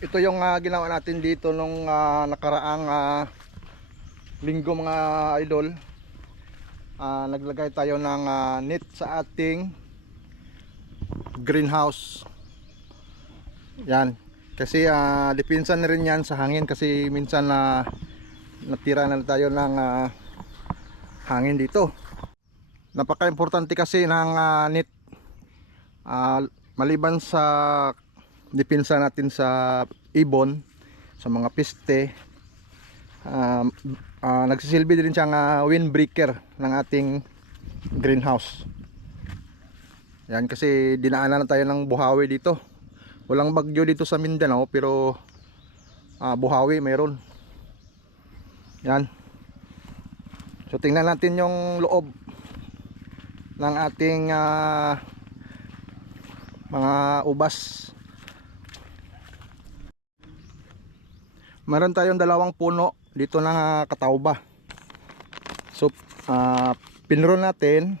Ito yung ginawa natin dito nung nakaraang linggo mga idol. Naglagay tayo ng net sa ating greenhouse. Yan. Kasi depensa na rin yan sa hangin kasi minsan natira na tayo ng hangin dito. Napaka-importante kasi ng net. Maliban sa depensa natin sa ibon, sa mga peste, nagsisilbi din siyang windbreaker ng ating greenhouse. Yan, kasi dinaanan na tayo ng buhawi dito. Walang bagyo dito sa Mindanao pero buhawi mayroon. Yan. So tingnan natin yung loob ng ating mga ubas. Meron tayong dalawang puno dito ng katawba. So pinro natin,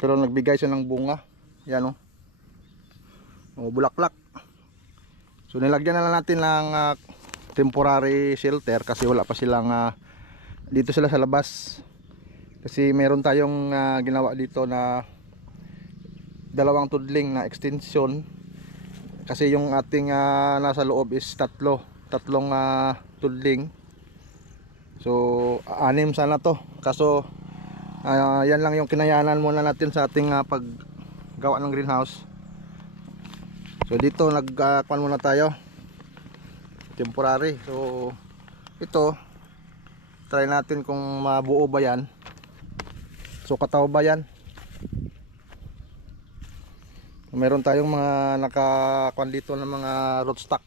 pero nagbigay siya ng bunga. Yan bulaklak. So nilagyan na lang natin ng temporary shelter kasi wala pa silang dito sila sa labas. Kasi meron tayong ginawa dito na dalawang tudling na extension. Kasi yung ating nasa loob is tatlong tudling. So 6 sana to. Kaso yan lang yung kinayanan muna natin sa ating paggawa ng greenhouse. So dito nagkuhan muna tayo temporary. So ito try natin kung mabuo ba yan. So kataw ba yan? Meron tayong mga nakakuan dito ng mga rootstock.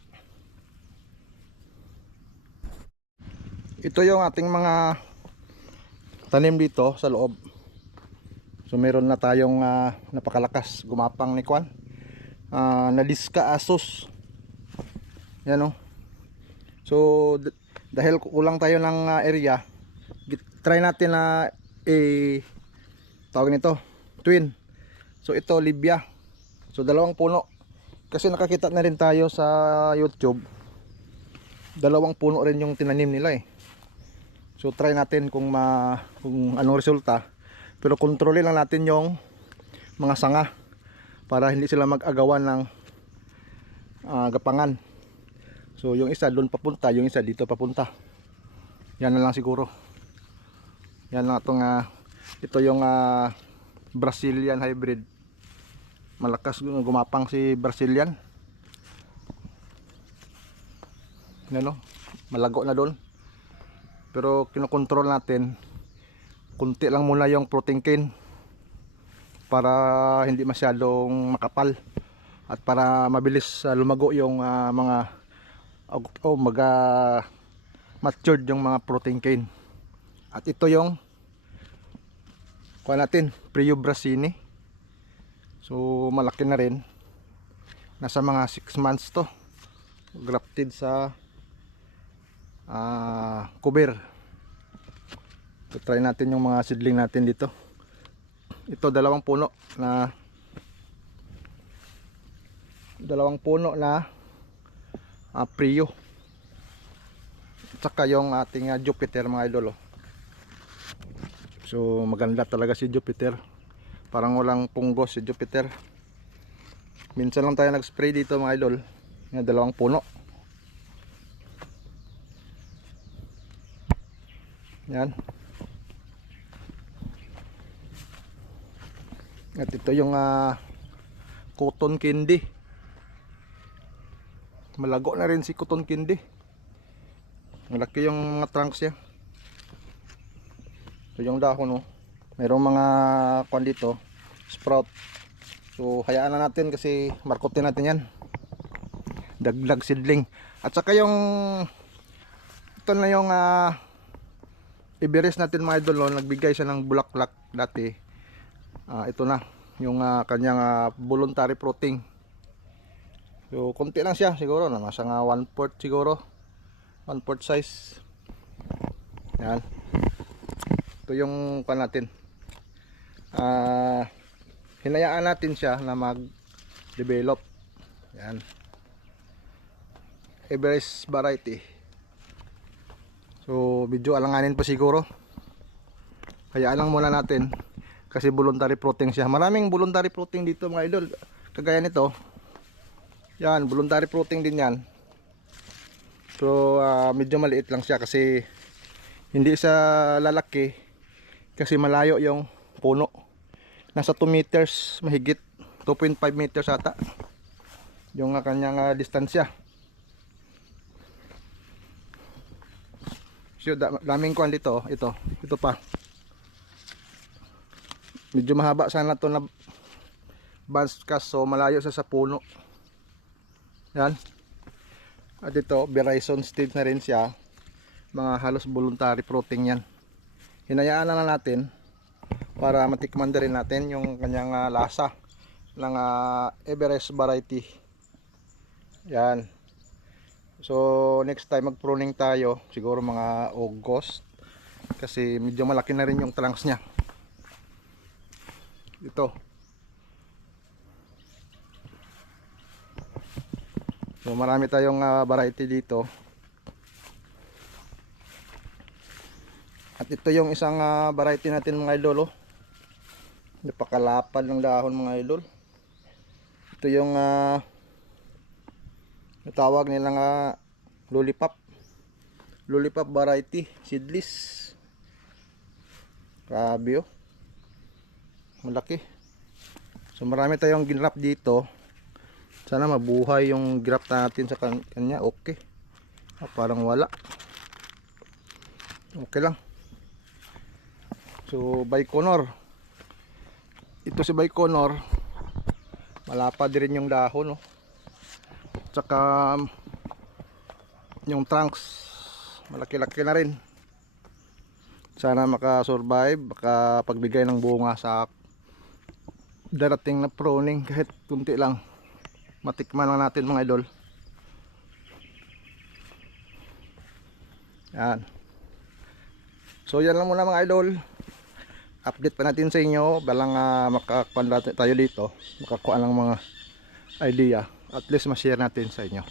Ito yung ating mga tanim dito sa loob. So meron na tayong napakalakas gumapang ni Kwan, Nadiska Asus. Yan So dahil kulang tayo ng area, try natin na tawag nito twin. So ito Libya. So dalawang puno. Kasi nakakita na rin tayo sa YouTube, dalawang puno rin yung tinanim nila So try natin kung anong resulta. Pero kontrolin lang natin yung mga sanga para hindi sila mag-agawan ng gapangan. So yung isa doon papunta, yung isa dito papunta. Yan na lang siguro. Yan lang itong ito yung Brazilian hybrid. Malakas gumapang si Brazilian. Yan malago na doon. Pero kinokontrol natin, kunti lang muna yung protein cane para hindi masyadong makapal at para mabilis lumago yung mga matured yung mga protein cane. At ito yung kuha natin, Prio Brasini. So malaki na rin, nasa mga 6 months to, grafted sa cover. So try natin yung mga seedling natin dito. Ito dalawang puno na Prio. At saka yung ating Jupiter mga idol. So maganda talaga si Jupiter. Parang walang punggos si Jupiter. Minsan lang tayo nag-spray dito mga idol. Yung dalawang puno. Yan. At ito yung cotton candy. Malago na rin si cotton candy. Malaki yung mga trunks niya. So yung dahon mayroong mga kwan dito, sprout. So hayaan na natin kasi markotin natin yan. Dagdag seedling. At saka yung ito na yung Iberes natin mga idol, nagbigay siya ng bulaklak dati. Ito na yung kanyang voluntary fruiting. So konti lang siya siguro, nasa 1/4 siguro, 1/4 size. Yan. Ito yung kan natin. Hinayaan natin siya na mag-develop. Yan. Everest variety. So medyo alanganin pa siguro. Hayaan lang muna natin kasi voluntary fruiting siya. Maraming voluntary fruiting dito mga idol. Kagaya nito. Yan, voluntary fruiting din yan. So medyo maliit lang siya kasi hindi sa lalaki kasi malayo yung puno. Nasa 2 meters mahigit, 2.5 meters ata yung kanyang distansya. So daming kuan dito, ito pa. Medyo mahaba sana to na branch so malayo sa puno. Yan. At ito, Verizon state na rin siya. Mga halos voluntary fruiting yan. Hinayaan na natin para matikman din natin yung kanyang lasa ng Everest variety. Yan. So next time mag pruning tayo siguro mga August kasi medyo malaki na rin yung trunks nya. Ito. So marami tayong variety dito. At ito yung isang variety natin mga idol. Napakalapad ng dahon mga idol. Ito yung natawag nilang lollipop variety seedless. Grabe oh, malaki. So marami tayong ginrap dito. Sana mabuhay yung graft natin sa kanya. Okay, parang wala. Okay lang. So Baikonur, ito si Baikonur, malapad din yung dahon no? Tsaka yung trunks malaki-laki na rin. Sana makasurvive, makapagbigay ng bunga sa darating na pruning kahit kunti lang. Matikman lang natin mga idol. Yan. So yan lang muna mga idol. Update pa natin sa inyo balang makakuha tayo dito, makakuha ng mga idea, at least ma-share natin sa inyo.